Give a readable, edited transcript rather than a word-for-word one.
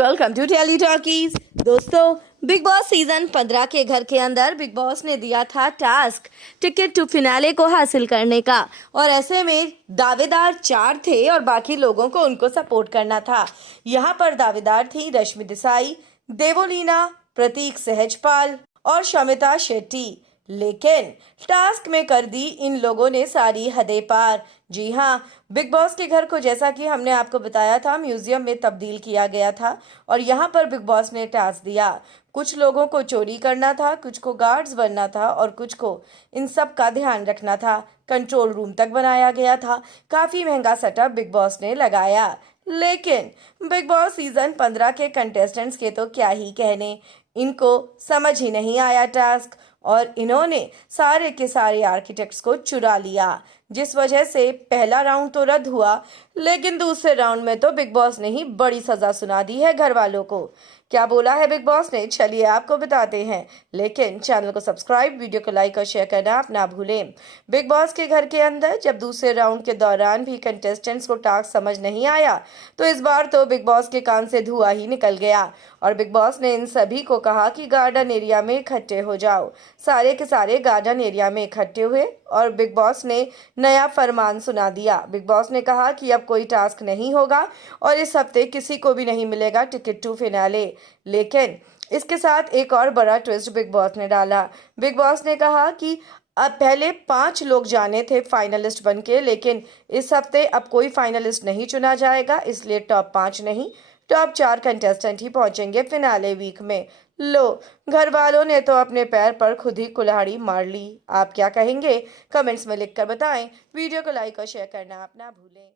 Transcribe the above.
Welcome to Tele Talkies. दोस्तों, Bigg Boss season 15 के घर के अंदर बिग बॉस ने दिया था टास्क टिकट टू फिनाले को हासिल करने का, और ऐसे में दावेदार 4 थे और बाकी लोगों को उनको सपोर्ट करना था। यहाँ पर दावेदार थी रश्मि देसाई, देवोलीना, प्रतीक सहजपाल और शमिता शेट्टी। लेकिन टास्क में कर दी इन लोगों ने सारी हदें पार। जी हाँ, बिग बॉस के घर को जैसा कि हमने आपको बताया था म्यूजियम में तब्दील किया गया था, और यहाँ पर बिग बॉस ने टास्क दिया। कुछ लोगों को चोरी करना था, कुछ को गार्ड्स बनना था और कुछ को इन सब का ध्यान रखना था। कंट्रोल रूम तक बनाया गया था। काफी महंगा सेटअप बिग बॉस ने लगाया। लेकिन बिग बॉस सीजन 15 के कंटेस्टेंट्स के तो क्या ही कहने, इनको समझ ही नहीं आया टास्क, और इन्होंने सारे के सारे आर्किटेक्ट्स को चुरा लिया, जिस वजह से पहला राउंड तो रद्द हुआ। लेकिन दूसरे राउंड में तो बिग बॉस ने ही बड़ी सजा सुना दी है घर वालों को। क्या बोला है बिग बॉस ने, चलिए आपको बताते हैं। लेकिन चैनल को सब्सक्राइब, वीडियो को लाइक और शेयर करना आप ना भूलें। बिग बॉस के घर के अंदर जब दूसरे राउंड के दौरान भी कंटेस्टेंट्स को टास्क समझ नहीं आया, तो इस बार तो बिग बॉस के कान से धुआं ही निकल गया, और बिग बॉस ने इन सभी को कहा कि गार्डन एरिया में इकट्ठे हो जाओ। सारे के सारे गार्डन एरिया में इकट्ठे हुए और बिग बॉस ने नया फरमान सुना दिया। बिग बॉस ने कहा कि अब कोई टास्क नहीं होगा और इस हफ्ते किसी को भी नहीं मिलेगा टिकट टू फिनाले। लेकिन इसके साथ एक और बड़ा ट्विस्ट बिग बॉस ने डाला। बिग बॉस ने कहा कि अब पहले 5 लोग जाने थे फाइनलिस्ट बनके, लेकिन इस हफ्ते अब कोई फाइनलिस्ट नहीं चुना जाएगा, इसलिए टॉप 5 नहीं, टॉप 4 कंटेस्टेंट ही पहुंचेंगे फिनाले वीक में। लो, घर वालों ने तो अपने पैर पर खुद ही कुल्हाड़ी मार ली। आप क्या कहेंगे, कमेंट्स में लिखकर बताएं। वीडियो को लाइक और शेयर करना आप ना भूलें।